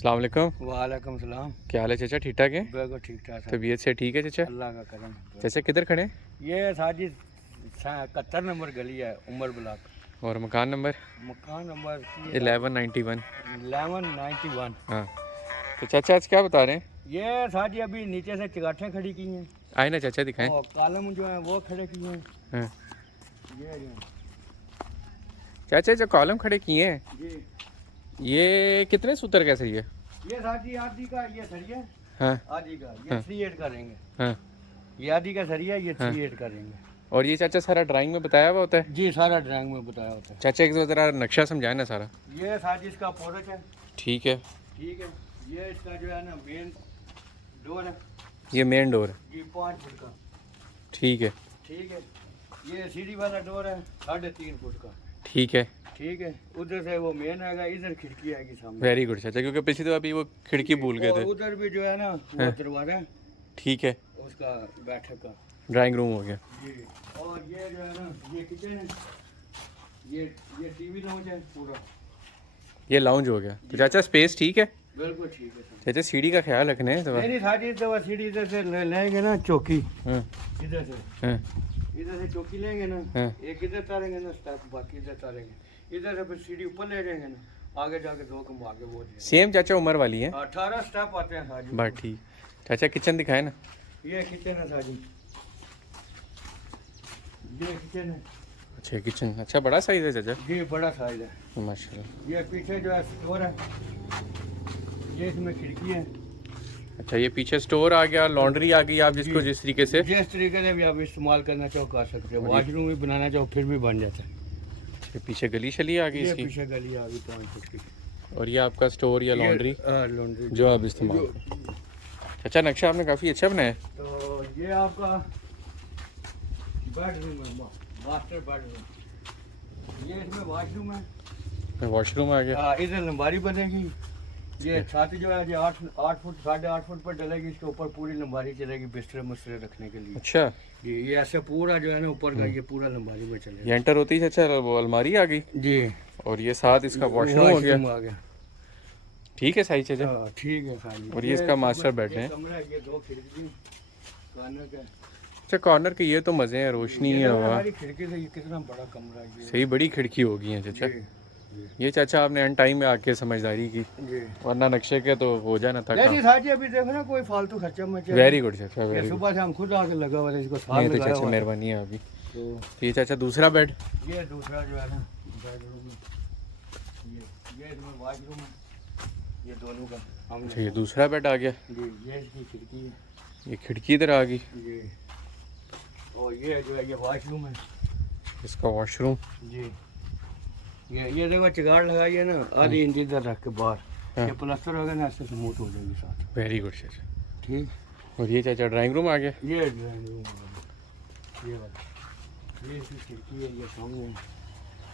अस्सलाम वालेकुम। वालेकुम सलाम। क्या हाल है चाचा, ठीक ठाक है? बिल्कुल ठीक ठाक है। तबीयत से ठीक है चाचा? अल्लाह का करम। चाचा किधर खड़े हैं? ये साजी 71 नंबर गली है, उमर ब्लॉक। और मकान नंबर? मकान नंबर 1191। 1191। हाँ, तो चाचा आज क्या बता रहे हैं? ये साजी अभी नीचे से चिगाठें खड़ी की हैं आए ना चाचा, दिखाएं। और कॉलम जो है वो खड़े किए हैं। हाँ। ये जो चाचा जो कॉलम खड़े किए हैं, जी, ये कितने सूत्र का सही है? ये साजी आधी का ये सरिया, हाँ आधी का ये हाँ। 38 करेंगे। हाँ। ये आधी का सरिया, ये हाँ। 38 करेंगे। और ये चाचा सारा ड्राइंग में बताया हुआ होता है? जी, सारा ड्राइंग में बताया होता है। चाचा एक ज़रा नक्शा समझाए ना सारा। ये साजी इसका पोर्च है। ठीक है। ठीक है, ये इसका जो है ना मेन डोर है। ये मेन डोर है। जी, 5 फुट का। ठीक है। ठीक है, ये सीढ़ी वाला डोर है 3.5 फुट का। ठीक है। ठीक है, उधर से वो मेन आएगा, इधर खिड़की आएगी सामने। वेरी गुड चाचा, क्योंकि पिछली तो अभी वो खिड़की भूल गए और थे। उधर भी जो है ना वो हाँ। दरवाजा है ठीक है। उसका बैठक का। ड्राइंग रूम हो गया। जी, और ये जो है ना ये किचन है, ये टीवी लाउंज है पूरा। ये लाउंज हो गया। तो चाचा स्पेस ठीक है? बिल्कुल ठीक है सर। चाचा सीढ़ी का ख्याल रखना है तो। नहीं सारी दवा सीढ़ी इधर से लेंगे ना, चौकी हाँ। इधर से, हाँ। इधर से चौकी लेंगे ना, हाँ। एक इधर तारेंगे ना स्टेप, बाकी इधर तारेंगे। इधर से फिर सीढ़ी ऊपर ले जाएंगे ना, आगे जाके 2 कम आगे वो जाएंगे। सेम चाचा उम्र वाली है? 18 स्टेप आते हैं साजी। बस ठीक। चाचा किचन दिखाए ना। ये किचन है साजी, ये किचन है। अच्छा किचन अच्छा बड़ा साइज है चाचा? ये बड़ा साइज है माशाल्लाह। ये पीछे जो है स्टोर है, ये इसमें खिड़की है। अच्छा ये पीछे स्टोर आ गया, लॉन्ड्री आ गई, आप जिसको जिस तरीके से जिस तरीके से भी आप इस्तेमाल करना चाहो कर सकते हो। वॉशरूम भी बनाना चाहो फिर भी बन जाता है। ये पीछे गली शली आ गई ये इसकी। पीछे गली आ गई 5 फुट की। और ये आपका स्टोर या लॉन्ड्री लॉन्ड्री जो आप इस्तेमाल। चाचा नक्शा आपने काफ़ी अच्छा बनाया है। तो ये आपका बेडरूम है, मास्टर बेडरूम। ये इसमें वॉशरूम है। वॉशरूम आ गया। इधर लंबारी बनेगी। ये छत जो है ये 8 फुट 8.5 फुट पर डलेगी। इसके ऊपर पूरी लंबारी चलेगी बिस्तर मुस्तर रखने के लिए। अच्छा जी, ये ऐसे पूरा जो है ना ऊपर का ये पूरा लंबारी में चलेगा। ये एंटर होती है चाचा वो अलमारी आ गई जी, और ये साथ इसका वॉशरूम हो गया। आ गया। ठीक है सही चाचा। ठीक है साजी। और ये इसका मास्टर बेड है। कमरा है, ये 2 खिड़की कॉर्नर का। अच्छा कॉर्नर के ये तो मज़े हैं, रोशनी है हवा। हमारी खिड़की से ये कितना बड़ा कमरा है ये। सही बड़ी खिड़की होगी है चाचा। जी, ये चाचा आपने एंड टाइम में आके समझदारी की, जी। वरना नक्शे के तो हो जाना था काम। नहीं साजी, अभी देखो ना कोई फालतू खर्चा मच। वेरी गुड चाचा, ये वेरी गुड। सुबह से हम खुद आके लगा हुआ है, इसको साथ नहीं तो लगाया चाचा हुआ है। मेहरबानी है अभी। तो ये चाचा दूसरा बेड। ये दूसरा जो है ना बेडरूम है। ये इसमें वॉशरूम है, ये दोनों का हम। अच्छा ये दूसरा बेड आ गया। जी, ये इसकी खिड़की है। ये खिड़की इधर आ गई। जी, और ये जो है ये वॉशरूम है। इसका वॉशरूम। जी, ये देखो चिगाड़ लगाई है ना, आधी इंच इधर रख के बाहर। हाँ। ये प्लास्टर होगा ना, ऐसे स्मूथ हो जाएगी साथ। वेरी गुड चाचा। ठीक। और ये चाचा ड्राइंग रूम आ गया। ये ड्राइंग रूम है, ये वाला, ये इसकी खिड़की है, ये सामने है।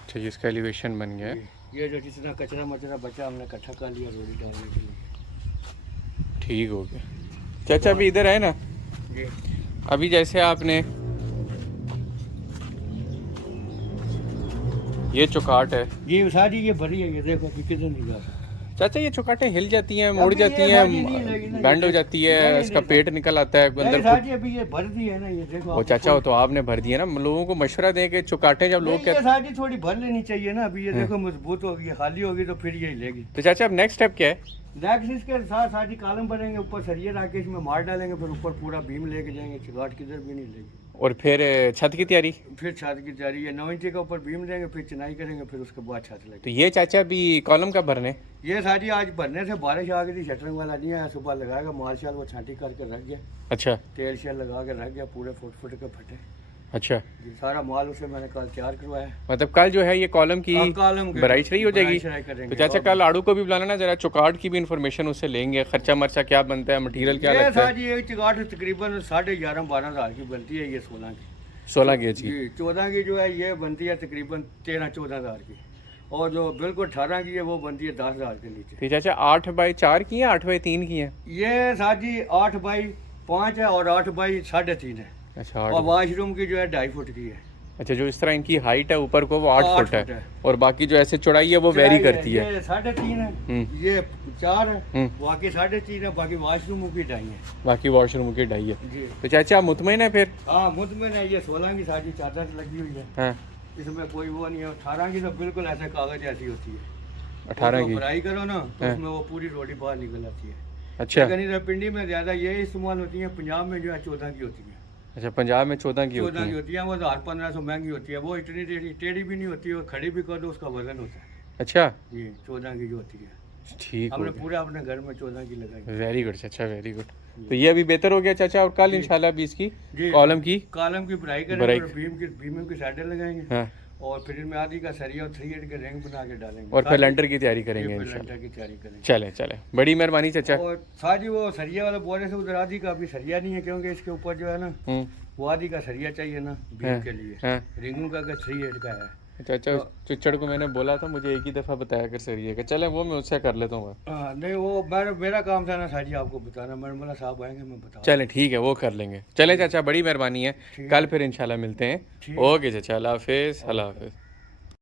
अच्छा ये इसका एलिवेशन बन गया है। ये जो जितना कचरा मचरा बचा हमने इकट्ठा कर लिया रोटी डालने के लिए। ठीक हो गया चाचा। अभी इधर है ना, जी, अभी जैसे आपने ये चौकाट है ये सारी ये भरी है, ये देखो कि किधर नहीं जाता। चाचा, ये चौकाटें हिल जाती हैं, मुड़ अभी ये जाती सारी नहीं लगी हैं, ना, बैंड हो ये जाती है, नहीं, इसका नहीं, पेट निकल आता है नहीं अंदर। साजी, अभी ये भर दी है ना, ये देखो। वो चाचा हो तो आपने भर दिया ना, लोगों को मशवरा दें कि चौकाटें जब लोग नहीं, ये कहते साजी थोड़ी भर लेनी चाहिए ना। अभी ये देखो मजबूत होगी, खाली होगी तो फिर ये लेगी। तो चाचा अब नेक्स्ट स्टेप क्या है? नेक्स्ट इसके साथ साजी कॉलम बनेंगे, ऊपर सरिये लाके इसमें मार डालेंगे, फिर ऊपर पूरा बीम लेके जाएंगे। चिगाट किधर भी नहीं लेगी। और फिर छत की तैयारी। फिर छत की तैयारी है, 9 इंच का ऊपर बीम देंगे, फिर चिनाई करेंगे, फिर उसके बाद छत तो लगेगी। ये चाचा भी कॉलम का भरने। ये साजी आज भरने से बारिश आ गई थी, शटरिंग वाला नहीं आया, सुबह लगाएगा माल शाल वो छांटी करके रख गया, अच्छा तेल शेल लगा के रख गया, पूरे फुट के फटे। अच्छा, ये सारा माल उसे मैंने कल तैयार करवाया। मतलब कल जो है ये कॉलम की कॉलम भराई शराई हो जाएगी। भराई करेंगे। तो चाचा कल आड़ू को भी बुलाना ना, जरा चौकाट की भी इंफॉर्मेशन उससे लेंगे, खर्चा मर्चा क्या बनता है, मटेरियल क्या ये लगता है। साजी एक चिगाट तकरीबन 11.5-12 हज़ार की बनती है। ये 16 की 16 गेज की। जी, 14 की जो है ये बनती है तकरीबन 13-14 हज़ार की, और जो बिल्कुल 18 की है वो बनती है 10 हज़ार के नीचे। तो चाचा 8x4 की है 8x3 की है? ये साजी 8x5 है और 8x3.5 है। अच्छा और वॉशरूम की जो है 2.5 फुट की है। अच्छा, जो इस तरह इनकी हाइट है ऊपर को वो 8 8 फुट फुट है है। और बाकी जो ऐसे चौड़ाई है वो वेरी करती है। ये 3.5 है, हम्म। ये 4 है, हम्म। बाकी 3.5 है, बाकी वॉशरूम की 2.5 है बाकी वॉशरूम की 2.5 है। जी। तो चाचा आप मुतमईन है फिर? हाँ मुतमिन है, ये 16 की सारी चादर लगी हुई है, हाँ, इसमें कोई वो नहीं है। 18 की तो बिल्कुल ऐसे कागज ऐसी होती है, 18 उसको की। फ्राई करो ना तो हाँ। उसमें वो पूरी रोटी बाहर निकल आती है। अच्छा लेकिन इधर पिंडी में ज़्यादा ये इस्तेमाल होती है, पंजाब में जो है 14 की होती है। अच्छा, पंजाब में 14 की होती 14 की है। होती है, वो 1000-1500 महंगी होती है, वो इतनी टेढ़ी भी नहीं होती है, और खड़ी भी कर दो उसका वजन होता है। अच्छा, जी 14 की जो होती है, ठीक हो हमने गया। पूरा अपने घर में 14 की लगाई। वेरी गुड चाचा, वेरी गुड। तो ये अभी बेहतर हो गया चाचा, और कल जी। इंशाल्लाह भी इसकी जी कॉलम की। कॉलम की फ्राई करेंगे ब्राइक। और बीम की साइडें लगाएंगे, हाँ, और फिर इनमें आदि का सरिया और 3/8 के रिंग बना के डालेंगे, और फिर सारी- लैंडर की तैयारी ये करेंगे फिर इंशाल्लाह। लंटर की तैयारी करेंगे। चले चले, बड़ी मेहरबानी चाचा। और साजी वो सरिया वाला बोले से उधर आदि का अभी सरिया नहीं है, क्योंकि इसके ऊपर जो है ना हम्म। वो आदि का सरिया चाहिए ना हाँ, बीम के लिए। हाँ। रिंगों का अगर 3/8 का है चाचा तो चिच्चड़ को मैंने बोला था मुझे एक ही दफ़ा बताया कर सरिए का, चले वो मैं उससे कर लेता हूँ। हाँ, नहीं वो मेरा काम था ना साजी आपको बताना, मरमला साहब आएंगे मैं बता। चलें ठीक है, वो कर लेंगे। चले चाचा, बड़ी मेहरबानी है। ठीक कल है। फिर इंशाल्लाह मिलते हैं। ठीक है। ओके चाचा, अल्लाह हाफिज़, अल्लाह हाफिज़।